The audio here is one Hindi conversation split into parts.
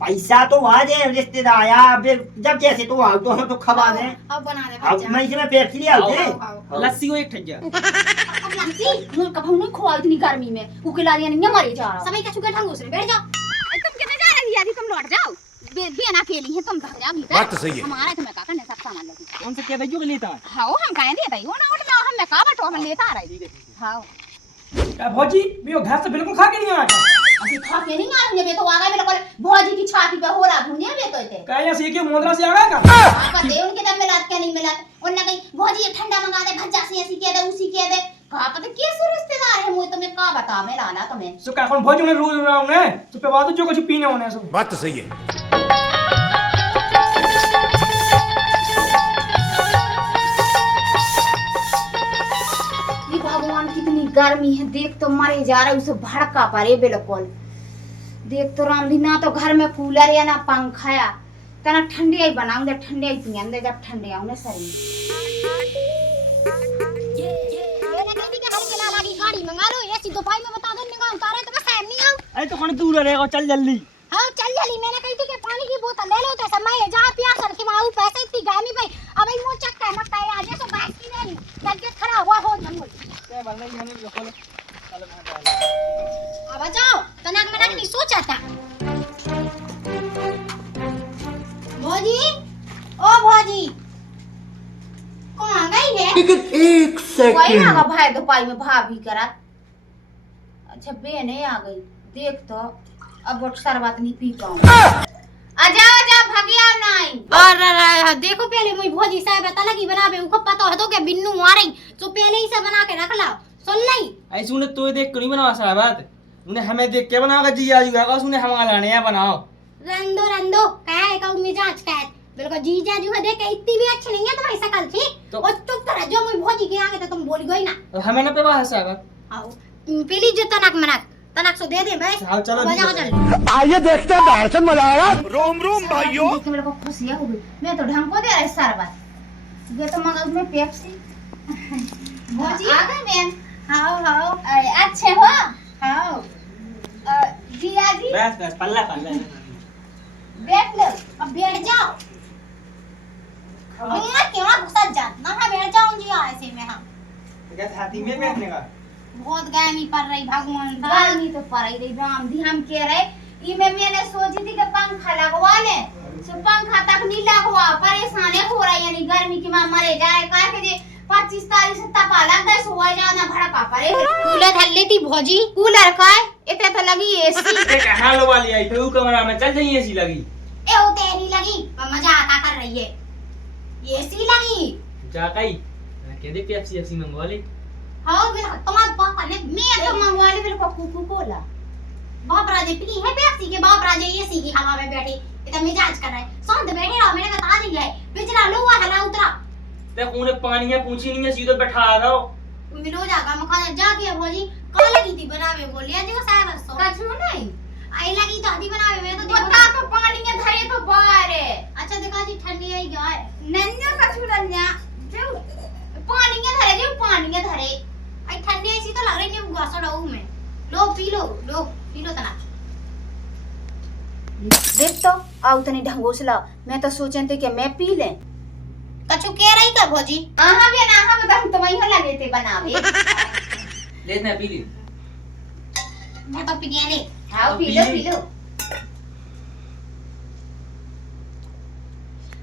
पैसा तो आ जाए रिश्तेदार यार, फिर जब जैसे तो आओ तो हम तो खवा दें। अब बना दे अब मैं इसमें पेप्सी ले आओ थे। लस्सी को एक ठज्जा अब लस्सी मुझे कब नहीं खोआ इतनी गर्मी में उकेला दिया नहीं मरे जा रहा समय का चुके ढंग से बैठ जाओ। तुम कितने जा रही है? तुम लौट जाओ, बेना अकेली है, तुम घर जाओ भीतर। बात तो सही है। हमारा तुम्हें का करने सब सामान लगी। कौन से क्या दइयो के लेता है? हां हम काहे देता ही हो ना, उठ ना हम में का बटो हम लेता आ रही। हां क्या भौजी भी वो घर से बिल्कुल खा के नहीं आया? अभी खा के नहीं आ रही तो आ गए बिल्कुल भौजी की छाती पे हो रहा भुनिया में तो थे। क्या यहाँ से के मोंदरा से आ गया का? आपका दे उनके दम में रात क्या नहीं मिला उन्होंने कहीं भौजी ये ठंडा मंगा दे, भज्जा से ऐसी कह दे उसी कह दे। कहा पता कैसे रिश्तेदार है, मुझे तुम्हें का बता मैं लाला तुम्हें। सो का कौन भौजी में रोज रहा हूं ने तो पे बात जो कुछ पीने होने सो। बात तो सही है। ये भगवान कितनी गर्मी है, देख तो मरे जा रहा है उसे भड़का पड़े बिल्कुल। देख तो राम भी ना तो घर में कूलर या ना पंखा या तना ठंडी आई बनाऊं दे, ठंडी आई पियन दे, जब ठंडी आऊं ना शरीर। मैंने कही थी कि हल्के लाला की गाड़ी मंगा लो, ऐसी दो भाई में बता दो निगाह उतारे तो मैं सहन नहीं आऊं। अरे तो कौन दूर रहेगा, चल जल्दी। हाँ चल जल्दी, मैंने कही थी कि पानी की बोतल ले लो तो समय जा प्यास रखी माऊ पैसे इतनी गर्मी पे अब ई मुंह चक्का मत आए आज तो बात की नहीं तबीयत खराब हुआ हो जंगल। क्या बनना ही हमें खोलो। अब जाओ तनक मनक नहीं सोचा था। भौजी ओ भौजी कौन गई है? एक कोई ना का भाई तो पाई में भाभी करा। अच्छा बेने आ गई, देख तो अब वो शरबत नहीं पी पाऊं। आजा आजा भागिया नहीं। और देखो पहले मुई भौजी साहब बता लगी बनावे उको पता है तो के बिन्नू आ रही तो पहले ही से बना के रख ला सुन लाई। ऐसे उन्हें तो देख कर नहीं बनावा सारा बात, उन्हें हमें देख के बनाओगा जी आज का उन्हें हम लाने हैं बनाओ। रंदो काहे का मिजाज का बिल्कुल जीजा जो है देख के इतनी भी अच्छी नहीं है तुम्हारी शकल थी तो और चुप कर जो मुई भौजी के आगे तो तुम बोल गई ना। तो हमें ना पे बात है साहब। आओ पीली जो तनक मनक तनक सो दे दे बस। हाँ, चलो बजाओ जल्दी। आइए देखते हैं दर्शन मजा आएगा। रोम रोम भाइयों। देख के मेरे को खुशी हो गई, मैं तो ढंग को दे रहा शरबत ये तो मगज में पेप्सी। भौजी आ गए मैन। हां अच्छे हो। हां जीजा जी बस पल्ला पल्ला बैठ लो, अब बैठ जाओ। मैं क्यों ना घुसा जात ना है, बैठ जाऊं जी ऐसे में। हम क्या छाती में बैठने का बहुत गर्मी पड़ रही भगवान, गर्मी तो पड़ रही राम दी हम कह रहे ई में मैंने सोची थी कि पंखा लगवा ले सो पंखा तक नहीं लगवा, परेशान हो रही यानी गर्मी की मां मरे जाए का के जे 25 तारीख से तपा लग गए सो जाना भड़का पड़े। कूलर हल लेती भौजी, कूलर का है इतने तो लगी एसी। एक हाल वाली आई तो कमरा में चल जाइए एसी लगी ए ओ तेरी लगी मजा आता कर रही है एसी लगी जाकाई कह दे पेप्सी एफसी मंगवा ले। हाँ मेरा तुम्हारे पापा ने मैं तो मंगवा ली मेरे को कोको कोला। बाप राजे पी है पेप्सी के, बाप राजे एसी की हवा में बैठे इतना मिजाज कर रहा है शांत बैठे रहो। मैंने बता दिया है बिजरा लो हला उतरा ते उन्हें पानी है पूछी नहीं है सीधे बैठा दो मिलो जागा मखाना जा के भौजी कल लगी थी बनावे बोलिया देखो साहब सो कछु नहीं आई लगी तो आधी बनावे में तो बता तो पानी में धरे तो बाहर है। अच्छा देखा जी ठंडी आई गाय नन्या कछु नन्या जो पानी में धरे जो पानी में धरे आई ठंडी ऐसी तो लग रही है गासो डाऊ में। लो पी लो तना देख तो आओ तनी ढंगो से ला। मैं तो सोचन थे कि मैं पी ले कछु कह रही का भौजी। आहा भी ना आहा में हम तो वही लगे थे बनावे लेना पी ली मैं तो पी ले। हां पी लो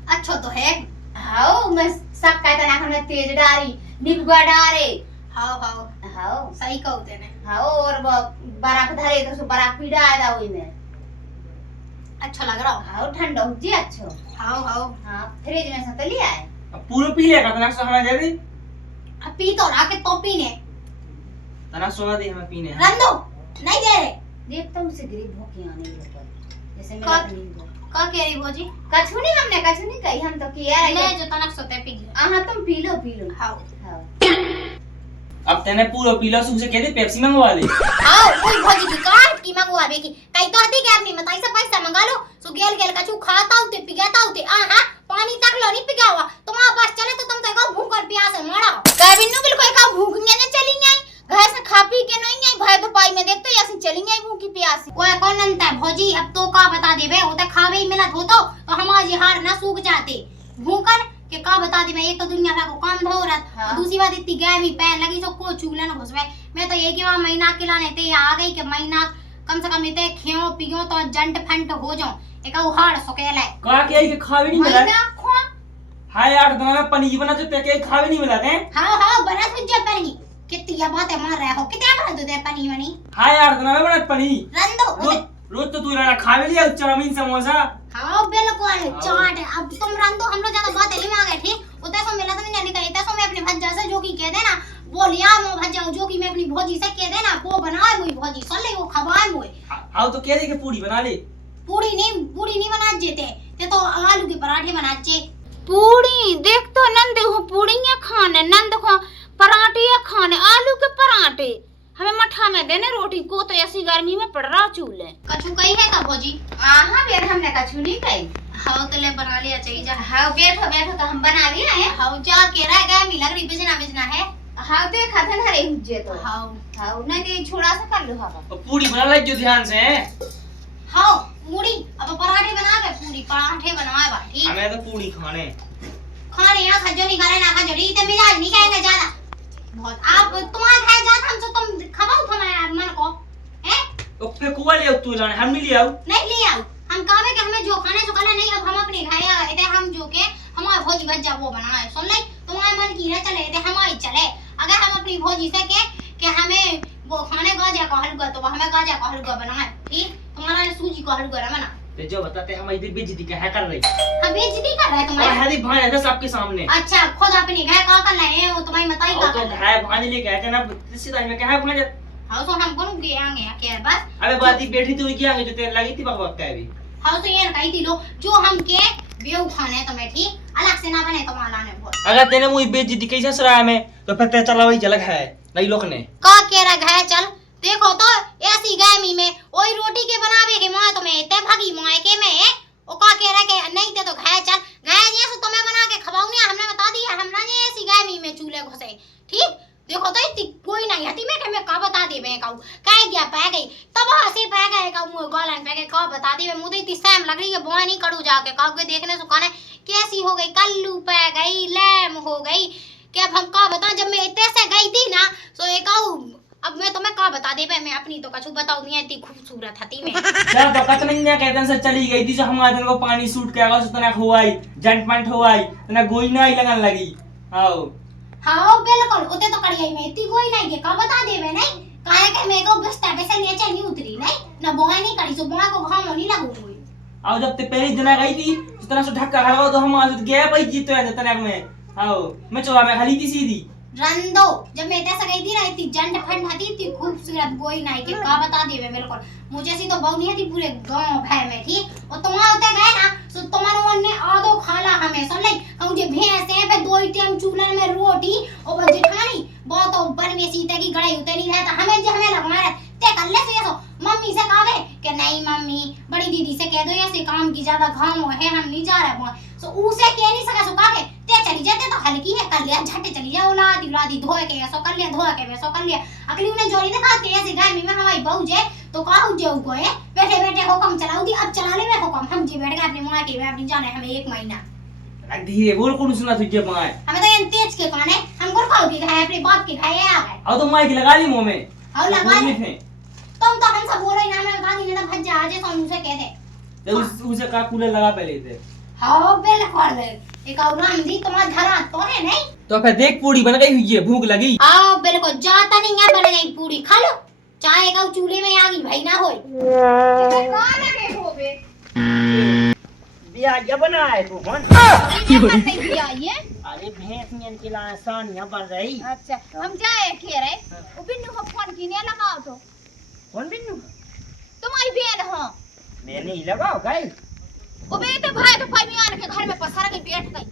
अच्छा तो है। हां मैं सब कहता ना हमने तेज डारी निबगा डारे। हां सही कहते ने। हां और बर्फ धरे तो सो बर्फ पी डाला ओई में अच्छा लग रहा। हां ठंडा हो जी अच्छा। हां फ्रिज में से तो ले आए अब पूरा पी लेगा तना सो हमें दे दे। अब पी तो रहा के तो पीने तना सो दे हमें पीने रंदो नहीं दे रहे देखता हूं से गरीब भूखे आने लगे जैसे मेरा नहीं का कह रही भौजी कछु नहीं हमने कछु नहीं कही हम तो किया है ले जो तनक सोते पी गए। आहा तुम पी लो हां अब तेने पूरा पीला सूप से कह दे पेप्सी मंगवा ले। आओ कोई भौजी की कार की मंगवावे की कई तो आती गैप नहीं बताई सब पैसा मंगा लो सो गेल कछु खाता होते पिगाता होते। आहा पानी तक लो नहीं पिगावा तुम्हारा बस चले तो तुम तो का भूख और प्यास है मरा का बिन्नू बिल्कुल का भूख में न चली नहीं घर से खा पी के नहीं आई भाई तो पाई में देखते ऐसे चली गई भूखी प्यासी कोई कौन अंत है भौजी अब तो का बता देबे वो तो खावे ही मिलत हो तो हमारे हार ना सूख जाते भूखन के का बता दे मैं एक तो दुनिया भर को काम धो रहा हाँ। दूसरी बात इतनी गैर भी पैन लगी सो को चूल्हा न घुसवे मैं तो ये कि वहां महीना खिलाने थे आ गई कि महीना कम से कम इते खियो पियो तो जंट फंट हो जाऊं एक उहाड़ सकेला का के खावे नहीं मिला हाय यार दिन में पनीर बना तो के खावे नहीं मिला थे हां हां बना तुझे पनीर कितनी ये बातें मार रहे हो कितना बना दो दे पनीर मनी हाय यार दिन में बना पनीर रंदो रोज तो तू रहना खावे लिया चाउमीन समोसा हाँ बिल्कुल चाट अब तुम रंदो हम लोग ज्यादा बात में आ गए ठीक उते सो मिला तो नहीं निकली ते सो मैं अपनी भज्जा से जो की कह देना बोलिया मो भज्जा जो की मैं अपनी भौजी से कह देना वो बनाए मोई भौजी सले वो खवाए मोई हां तो कह दे के पूरी बना ले पूरी नहीं बना जेते ते तो आलू के पराठे बना जे पूरी देख तो नंद हो पूड़ियां खाने नंद को पराठे खाने आलू के पराठे हमें मठा में देने रोटी को तो ऐसी गर्मी में पड़ रहा चूल्हे कछु कही है का भौजी हां बेर हमने कछु नहीं कही हां तो ले बना लिया चाहिए जा हां बैठो तो हम बना लिया है हां जा के रह गया मी लग रही बेचना है हां देखा था ना रे हुज्जे तो हां नहीं दे छोड़ा सा कर लो हां पूरी बना ले जो ध्यान से हां पूरी अब पराठे बना के पूरी पराठे बनवाए बा ठीक हमें तो पूरी खाने या खजो नहीं खाने ना खजो री ते मिजाज नहीं खाएगा ज्यादा बहुत आप तुम्हारा खाए जात हम तो तुम खवाओ हमारे मन को हैं तो फिर कुआ ले तू लाने हम नहीं ले आओ नहीं ले आओ हम कहे कि हमें जो खाने सो खाना नहीं अब हम अपने खाए आए थे हम जो के हमारे भौजी भज्जा वो बनाए सुन ले तुम्हारे मन की ना चले थे हमारी चले अगर हम अपनी भौजी से के हमें वो खाने गाजा का हलवा तो हमें गाजा का हलवा बनाए ठीक तुम्हारा ने सूजी का हलवा बना ते जो बताते हम इधर बेइज्जती क्या है कर रही हम बेइज्जती कर रहे हैं तुम्हारी हरी भाई है सबके सामने अच्छा खुद अपनी घर का कर रहे हैं वो तुम्हारी बताई का तो है भाई लेके आए थे ना सीधा में क्या है भाई हां तो हम कौन गए आगे क्या बस अबे बाती बैठी तो क्या आगे जो तेरे लगी थी बकबक का अभी हां तो ये कही थी लो जो हम के बेउ खाने तो मैं ठीक अलग से ना बने तो माला ने बोल अगर तेने मुझे बेइज्जती कैसे सराय में तो फिर ते चला वही चलक है नहीं लोग ने का कह रहा है चल देखो तो ऐसी गायमी में ओई रोटी के बनावे के मां तो मैं इतने भागी मां के में ओ का कह रहा के नहीं ते तो खाए चल गाय जैसे तो मैं बना के खवाऊंगी हमने बता दिया हमरा ने ऐसी गायमी में चूल्हे घुसे ठीक देखो तो इतनी कोई नहीं हती मैं का बता दे मैं कहूं कह गया पै गई तब हंसी पै गए का मुंह गालन पै गए का बता दे मुझे इतनी सैम लग रही है बुआ नहीं करू जाके का के देखने सुखाने कैसी हो गई कल्लू पै गई लैम हो गई कि अब हम का बता जब मैं इतने से गई थी ना सो एक अब मैं तुम्हें का बता दे मैं अपनी तो कछु बताऊं नहीं इतनी खूबसूरत थी मैं चल तो कत नहीं कहते से चली गई थी जो हमारे दिन को पानी सूट के आगा तना हुआई जंटमंट हुआई तना गोई ना लगन लगी आओ हां बिल्कुल उते तो कड़ियाई में इतनी कोई नहीं है का बता दे मैं नहीं काहे के मेरे को बिस्तर पे से नीचे नहीं उतरी नहीं ना बोआ नहीं करी सो बोआ को घाम नहीं लगू हुई आओ जब ते पहली दिन गई थी तो तना से ढक्का खड़ा तो हम आज गया भाई जीत तो तना में आओ मैं चला मैं खाली थी सीधी रंदो जब मैं ऐसा गई थी ना इतनी जंट फंड थी इतनी खूबसूरत कोई नहीं के का बता दे बिल्कुल मुझे सी तो बहु नहीं थी पूरे गांव भय में ठीक और तुम्हारे उते गए ना सो तुम्हारे ने आधो खाला हमें सुन ले मुझे भैंस है पे दो टाइम चूल्हे में रोटी और बजे खानी बहुत ऊपर में सीते की गड़ाई उते नहीं रहता हमें जो हमें लगवा रहा ते कर ले सो मम्मी से कहे कि नहीं मम्मी बड़ी दीदी से कह दो ऐसे काम की ज्यादा घाम है हम नहीं जा रहे सो उसे कह नहीं सका सो कहे ते चली जाते तो हल्की है कर लिया झट चली जाओ लादी धोए के ऐसो कर लिया धोए के वैसो कर लिया अगली उन्हें जोड़ी दिखाते ऐसे गाय में हमारी बहू जे तो काहू जे को है बैठे बैठे हुक्म चलाऊ दी अब चला ले मैं हुक्म हम जी बैठ गए अपनी मां के अपनी जाने हमें 1 महीना धीरे बोल कौन सुना तुझे पाए हमें तो ये तेज के काने हम गुरखाओ की खाए अपनी बात की खाए आ गए आओ तो माइक लगा ली मुंह में आओ लगा ले तुम तो हमसे बोलो ही ना मैं बता दी ना भज्जा आज सोनू से कह दे तो उसे का कूलर लगा पहले थे हां बिल्कुल एक और रामदी तुम्हारा घरा तो है नहीं तो फिर देख पूरी बन गई हुई है भूख लगी आओ बिल्कुल जाता नहीं है बन गई पूरी खा लो चाय का चूल्हे में आ गई भाई ना होए कौन लगे होबे बिया ये बनाए तू कौन ये बात नहीं किया ये अरे भैंस नियन के ला सानिया बन रही अच्छा हम जाए खे रहे ओ बिन्नू को फोन कीने लगाओ तो कौन बिन्नू तुम्हारी बहन हो मैं नहीं लगाओ गई ओ बेटे भाई तो भाई मियां के घर में पसार के बैठ गई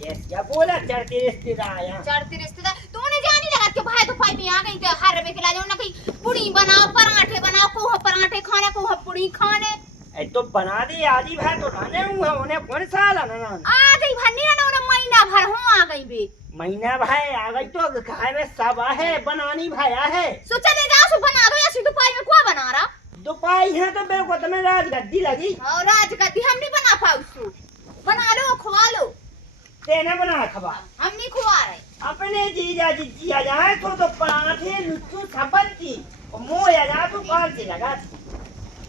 ये क्या बोला चढ़ती रिश्तेदार आया चढ़ती रिश्तेदार तूने जानी लगा के भाई तो भाई मियां गई के हर में खिला जाओ ना कहीं पूरी बनाओ पराठे बनाओ को पराठे खाने को पूरी खाने ए तो बना दी आजी भाई तो लाने हूं उन्हें कौन साल ना आ गई भन्नी ना उन्हें महीना महीना भर हो आ गई बे। महीना भाई आ गई तो घर में सब है बनानी भाया है। सो चले जाओ सो बना दो या सिद्धू पाई में क्या बना रहा? दोपाई है तो मेरे को तुम्हें राजगद्दी लगी। और राजगद्दी हम नहीं बना पाऊ सो। बना लो खवा लो। तेने बना खबा हम नहीं खवा रहे। अपने जीजा जी जिया जाए तो पराठे लुच्चू सबन थी और मुंह या जा तो कौन सी लगा थी।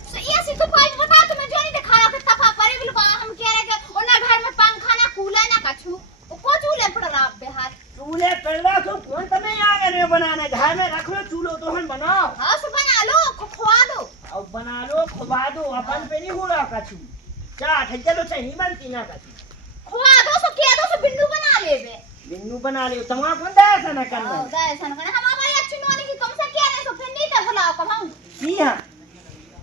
सो ये सिद्धू पाई में बता तुम्हें जो नहीं दिखाया कि तफा परे बिल्कुल हम कह रहे कि उन्ना घर में पंखा ना कूलर ना कछु। वो को चूल्हे पर रहा बेहार। चूल्हे पर रखो कौन तुम्हें आ गए बनाने घर में रख लो चूल्हो तो हम बनाओ। हाँ सो बना लो खवा दो। और बना लो खुबा दो अपन पे नहीं हो रहा कछु। चाट है चलो सही बनती ना कछु। खवा दो सो कह दो सो बिंदु बना ले बे। बिन्नू बना लियो तमाम कौन दा ऐसा ना करना। हाँ दा ऐसा ना करना हम हमारी अच्छी नौनी की तुमसे कह रहे सो फिर नहीं तो भलाओ कमाऊं। जी हाँ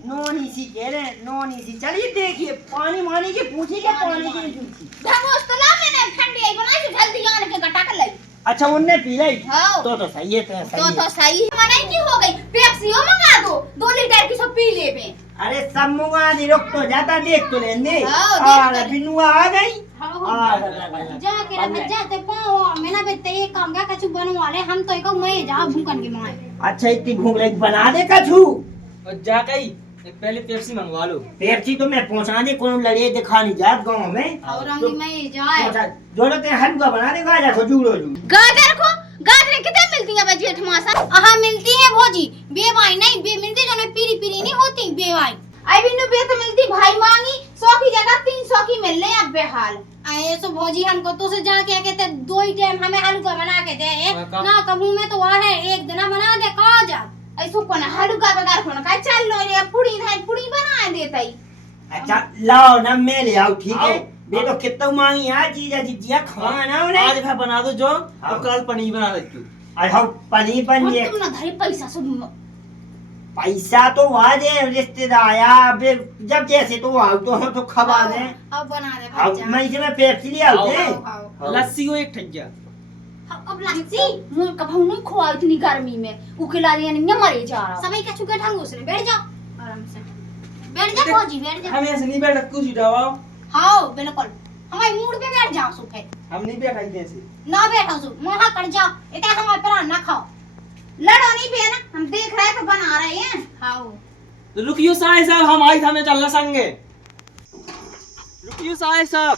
नोनी सी कह रहे नोनी सी चलिए देखिए पानी मानी की पूछी क्या पानी की पूछी। धमोस तो ला मैंने ठंडी आई बनाई तो जल्दी आने के गटा कर लाई। अच्छा उनने पी ली हाँ तो सही है तो सही है। तो सही मनाई की हो गई पेप्सी हो मंगा दो 2 लीटर की सब पी ले बे। अरे सब मुंगा दी रुक तो जाता देख तो लेंगे। हाँ, देख तो ले। बिन्नू आ गई। जा के रख जाते पाओ मैंने बेटे ये काम क्या कछु बनवा ले हम तो एको मैं जा भूकन के माए। अच्छा इतनी भूख लगी बना दे कछु। और जा गई पहले पेप्सी मंगवा लो। पेप्सी तो मैं पहुंचा दे कौन लड़े दिखा नहीं जात गांव में। और रंगी मैं जाए जोड़ो ते हलवा बना दे गाजर को जुड़ो जू। गाजर को गाजर कितने मिलती है बजी ठमासा? हां मिलती है भोजी बेवाई नहीं बे मिलती जो पीरी पीरी नहीं होती बेवाई। आई बिन्नू बे तो मिलती भाई मांगी 100 की जगह 300 की मिल रही अब बेहाल। आए सो भोजी हमको तो से जाके कहते 2 ही टाइम हमें हलवा बना के दे ना कबू में तो आ है एक दिन बना दे का जा ऐसो कोना हलवा बगार कोना का चल लो रे पुड़ी धाई पुड़ी बना देतई। अच्छा लाओ ना मैं ले आओ ठीक है। बे तो कितना मांगी है जीजा जिया खाना उन्हें आज मैं बना दो जो और कल पनीर बना देती हूँ। अरे पनीर बन गया। तुम ना धरे पैसा सब पैसा तो आज रिश्तेदार अब जब जैसे तो आओ तो हम तो खवा दे। अब बना दे अब भज्जा। मैं इसमें पेप्सी ले आओ दे। आओ। लस्सी को एक ठज्जा। अब लस्सी मुंह कभाऊ नहीं खोआ इतनी गर्मी में उखिला दिया नहीं मरे जा रहा। सभी का चुके ढंग उसने बैठ जाओ आराम से बैठ जा भौजी बैठ जा। हम ऐसे नहीं बैठ कुछ दबाओ। हाँ बिल्कुल हमारे मूड पे बैठ जाओ सुखे हम नहीं बैठा इतने से। ना बैठो सु वहां कर जाओ इतना हमारे पर ना खाओ लड़ो नहीं बे ना हम देख रहे तो बना रहे हैं। हाँ तो रुकियो साहब हम आई था मैं चलना संगे। रुकियो साहब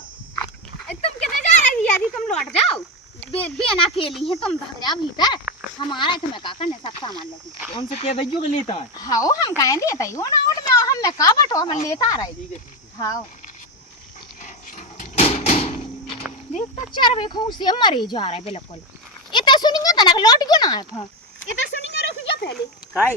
तुम किधर जा रही यादी तुम लौट जाओ बेन अकेली है तुम भाग जाओ भीतर हमारा तुम्हें का करने सब सामान लगी कौन से क्या दइयो के लेता है। हाँ हम काहे देता ही वो ना उठ में हम में का बटो हम लेता रहे। ठीक है हाँ देख तो चार बे खून से मरे जा रहा है बिल्कुल। इतना सुनिंगा तना लौट क्यों ना है फोन इतना सुनिंगा रुक जा पहले काय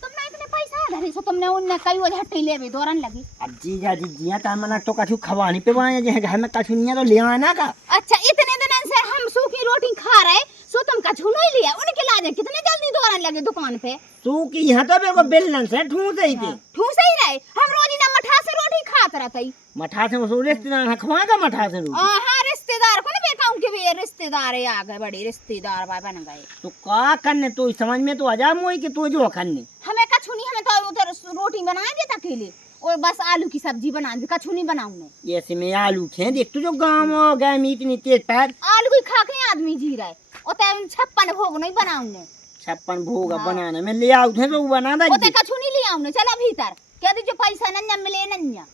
तुमने इतने पैसा धरे सो तुमने उनने कई वो झट्टी ले भी दौरान लगी। अब जीजा जिया ता मना तो कछु खवानी पे वाया जे घर में कछु नहीं है तो ले आना का। अच्छा इतने दिन से हम सूखी रोटी खा रहे सो तुम कछु नहीं लिया उनके लाजे कितने जल्दी दौरान लगे दुकान पे। तू की यहाँ तो मेरे को बेलन से ठूस रही थी। ठूस ही रहे हम रोज ना मठा से रोटी खात रहते ही। मठा से वो रिश्तेदार खवाएगा मठा से रोटी। हाँ रिश्तेदार को ना बेकाऊं के भी रिश्तेदार है आ गए बड़े रिश्तेदार भाई बन गए। तो का करने तो समझ में तो आ जा मोई कि तू जो करने। हमें कछु नहीं हमें तो उधर रोटी बना देता अकेले और बस आलू की सब्जी बना दी कछु नहीं बनाऊं मैं। ऐसे में आलू खे देख तू जो गाँव में गए मीट नहीं तेज पैर आलू ही खा के आदमी जी रहा है और 56 भोग नहीं बनाऊं 56 भोग बनाने में ले आओ थे तो बना दा। ओते कछु नहीं ले आऊं चला भीतर कह दीजिए पैसा नन्या मिले नन्या।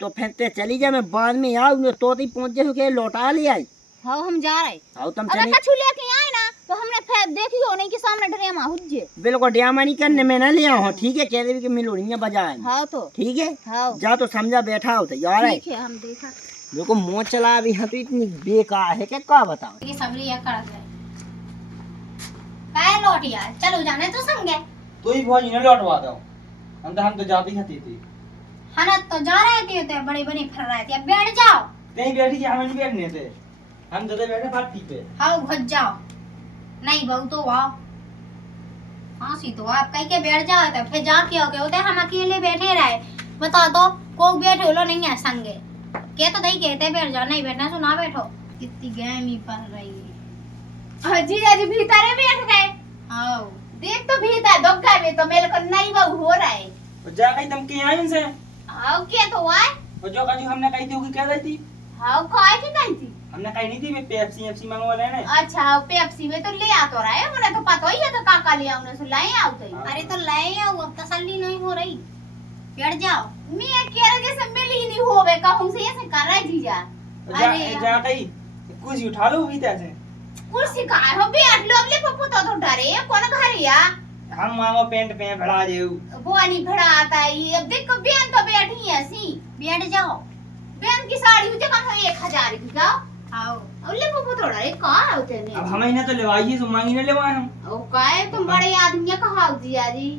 तो फिर ते चली जा मैं बाद में आऊँ तो ती पहुंच जाए के लौटा ले आई। हाँ हम जा रहे आओ तुम अगर चली कछु लेके आए ना तो हमने फिर देखियो नहीं के सामने ड्रामा हुज्जे बिल्कुल ड्रामा नहीं करने में ना ले आओ ठीक है कह दे कि मिलोड़ियाँ बजाए। हाँ तो ठीक है हाँ जा तो समझा बैठा हो तो यार है ठीक है हम देखा देखो मुँह चला अभी यहाँ तो इतनी बेकार है क्या बताओ। ये सबरी है कड़क है काय लौट यार चलो जाने तो संगे तो ही भौजी ने लौटवा दो हम तो जाती खाती थी। हनत तो जा रहे थे तो बड़े बड़े फिर रहे थे अब बैठ जाओ। कहीं बैठी थी हमें नहीं बैठने थे हम तो बैठे पार्टी पे। हाँ घुस जाओ नहीं बहु तो वाह हाँ सी तो आप कहीं के बैठ जाओ तो फिर जा के हो गए हम अकेले बैठे रहे बता दो को बैठे लो नहीं है संगे के तो नहीं कहते बैठ जाओ नहीं बैठना तो ना बैठो कितनी गहमी पड़ रही है। जी जी भीतर बैठ गए। हाँ देख तो भीतर दुग्गा में तो मेरे को नहीं बहु हो रहा है और जा कहीं धमकी आई उनसे। हाँ क्या तो हुआ है और जो कहीं हमने कही थी वो कह रही थी। हाँ काय की नहीं थी। हमने कही नहीं थी मैं पेप्सी एप्सी मंगवा लेना। अच्छा पेप्सी में तो ले आ तो रहा है, मुझे तो पता ही है तो काका ले आऊं सो लाए आओ तो। अरे तो लाए आओ, अब तसल्ली नहीं हो रही, बैठ जाओ। मैं कह रहा जैसे मिल ही नहीं होवे का हमसे ऐसे कर रहा है जीजा। जा कही कुछ उठा लो भी तैसे कुर्सी का हो बैठ लो, अगले पप्पू तो डरे कौन घर या हम मांगो पेंट पे भड़ा जेऊ वो नहीं भड़ा आता है। अब देखो बेन तो बैठी है सी, बैठ जाओ। बेन की साड़ी मुझे कम से 1000 की का आओ। अगले पप्पू थोड़ा रे का होते ने। अब हम ही ना तो लेवाइए तो मांगी ना लेवाए हम। ओ काय तुम बड़े आदमी कहा जिया जी।